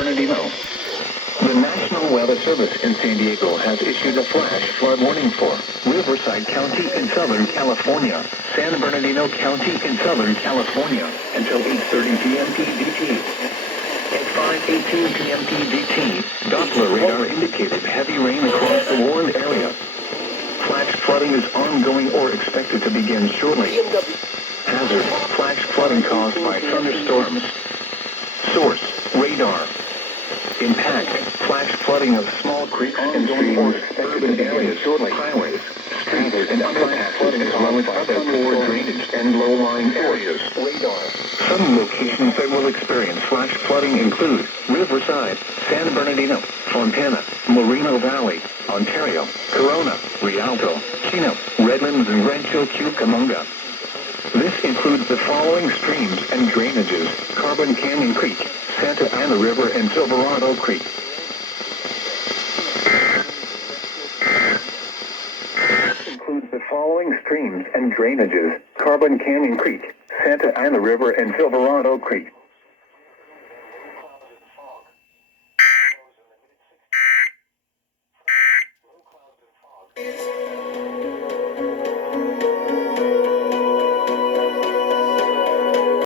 Bernardino. The National Weather Service in San Diego has issued a flash flood warning for Riverside County in Southern California, San Bernardino County in Southern California, until 8:30 p.m. PDT. At 5:18 p.m. PDT, Doppler radar indicated heavy rain across the warned area. Flash flooding is ongoing or expected to begin shortly. Hazard, flash flooding caused by thunderstorms. Source, radar. Impact, flash flooding of small creeks and streams, urban areas, highways, streets, and underpasses, as well as other poor drainage and low-lying areas. Radar. Some locations that will experience flash flooding include Riverside, San Bernardino, Fontana, Moreno Valley, Ontario, Corona, Rialto, Chino, Redlands, and Rancho Cucamonga. This includes the following streams and drainages: Carbon Canyon Creek, Santa Ana River, and Silverado Creek. This includes the following streams and drainages: Carbon Canyon Creek, Santa Ana River, and Silverado Creek.